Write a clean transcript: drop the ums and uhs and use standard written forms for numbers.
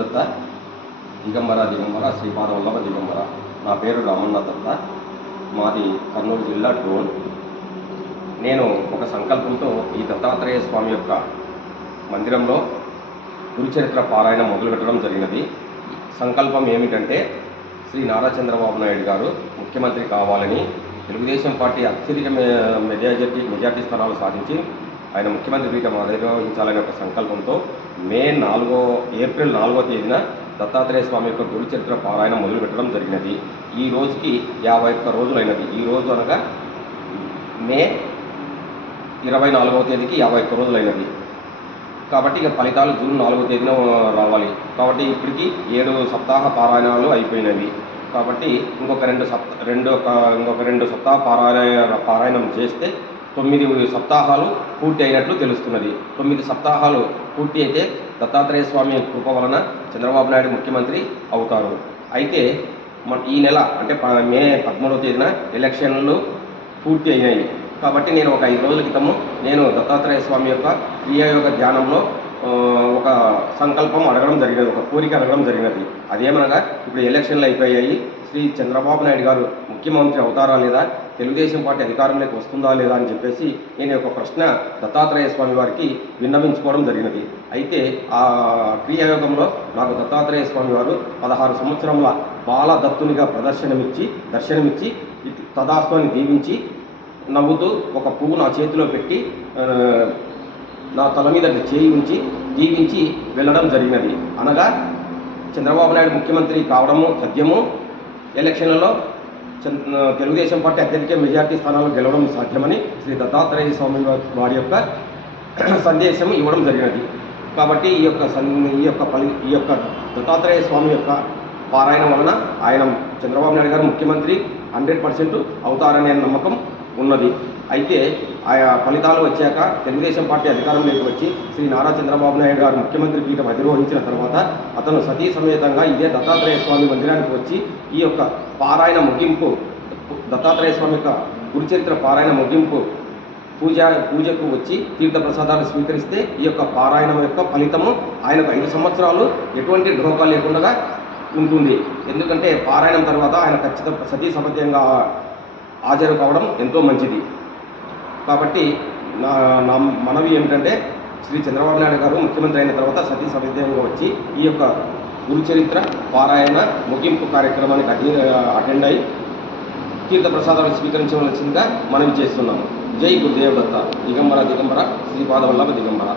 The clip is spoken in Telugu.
గురుదేవదత్త దిగంబర శ్రీపాదవల్లభ దిగంబర. నా పేరు రామన్న దత్త. మాది కర్నూలు జిల్లా డోన్. నేను ఒక సంకల్పంతో ఈ దత్తాత్రేయ స్వామి యొక్క మందిరంలో గురుచరిత్ర పారాయణ మొదలుపెట్టడం జరిగినది. సంకల్పం ఏమిటంటే, శ్రీ నారా చంద్రబాబు నాయుడు గారు ముఖ్యమంత్రి కావాలని, తెలుగుదేశం పార్టీ అత్యధిక మెజార్టీ స్థానాలు సాధించి ఆయన ముఖ్యమంత్రి పీఠం అధిరోహించాలనే ఒక సంకల్పంతో ఏప్రిల్ 4వ తేదీన దత్తాత్రేయ స్వామి యొక్క గురుచరిత్ర పారాయణ మొదలుపెట్టడం జరిగినది. ఈ రోజుకి 51 రోజులైనది. ఈ రోజు అనగా మే 24వ తేదీకి 51 రోజులైనది. కాబట్టి ఇక ఫలితాలు జూన్ 4వ తేదీన రావాలి. కాబట్టి ఇప్పటికి 7 సప్తాహ పారాయణాలు అయిపోయినవి. కాబట్టి ఇంకొక రెండు సప్తాహ పారాయణం చేస్తే 9 సప్తాహాలు పూర్తి అయినట్లు తెలుస్తున్నది. 9 సప్తాహాలు పూర్తి అయితే దత్తాత్రేయ స్వామి కృప వలన చంద్రబాబు నాయుడు ముఖ్యమంత్రి అవుతారు. అయితే ఈ నెల అంటే మే 13వ తేదీన ఎలక్షన్లు పూర్తి అయినాయి. కాబట్టి నేను ఒక 5 రోజుల క్రితము నేను దత్తాత్రేయ స్వామి యొక్క క్రియాయోగ ధ్యానంలో ఒక సంకల్పం అడగడం జరిగినది, ఒక కోరిక అడగడం జరిగినది. అదేమనగా, ఇప్పుడు ఎలక్షన్లు అయిపోయాయి, శ్రీ చంద్రబాబు నాయుడు గారు ముఖ్యమంత్రి అవుతారా లేదా, తెలుగుదేశం పార్టీ అధికారంలోకి వస్తుందా లేదా అని చెప్పేసి నేను ఒక ప్రశ్న దత్తాత్రేయ స్వామి వారికి విన్నవించుకోవడం జరిగినది. అయితే ఆ క్రియాయోగంలో నాకు దత్తాత్రేయ స్వామి వారు 16 సంవత్సరముల బాల దత్తునిగా దర్శనమిచ్చి తదాస్తుని దీవించి నవ్వుతూ ఒక పువ్వు నా చేతిలో పెట్టి నా తల మీద చేయి ఉంచి దీవించి వెళ్ళడం జరిగినది. అనగా చంద్రబాబు నాయుడు ముఖ్యమంత్రి కావడము తథ్యము, ఎలక్షన్లలో తెలుగుదేశం పార్టీ అత్యధిక మెజార్టీ స్థానాలు గెలవడం సాధ్యమని శ్రీ దత్తాత్రేయ స్వామి వారి యొక్క సందేశం ఇవ్వడం జరిగినది. కాబట్టి ఈ యొక్క దత్తాత్రేయ స్వామి యొక్క పారాయణ వలన ఆయన చంద్రబాబు నాయుడు గారు ముఖ్యమంత్రి 100% అవుతారనే నమ్మకం ఉన్నది. అయితే ఆయా ఫలితాలు వచ్చాక తెలుగుదేశం పార్టీ అధికారంలోకి వచ్చి శ్రీ నారా చంద్రబాబు నాయుడు గారు ముఖ్యమంత్రి పీఠం అధిరోహించిన తర్వాత అతను సతీ సమేతంగా ఇదే దత్తాత్రేయ స్వామి మందిరానికి వచ్చి ఈ యొక్క పారాయణ ముగింపు, దత్తాత్రేయ స్వామి యొక్క గురుచరిత్ర పారాయణ ముగింపు పూజకు వచ్చి తీర్థప్రసాదాలు స్వీకరిస్తే ఈ యొక్క పారాయణం యొక్క ఫలితము ఆయనకు 5 సంవత్సరాలు ఎటువంటి ఢోకా లేకుండా ఉంటుంది. ఎందుకంటే పారాయణం తర్వాత ఆయన సతీ సమేతంగా హాజరు కావడం ఎంతో మంచిది. కాబట్టి నా మనవి ఏమిటంటే, శ్రీ చంద్రబాబు నాయుడు గారు ముఖ్యమంత్రి అయిన తర్వాత సతీ సమేతంగా వచ్చి ఈ యొక్క గురుచరిత్ర పారాయణ ముగింపు కార్యక్రమానికి అటెండ్ అయి తీర్థప్రసాదాలు స్వీకరించవలసిందిగా మనవి చేస్తున్నాము. జై గురుదేవదత్త దిగంబర శ్రీపాదవల్లభ దిగంబర.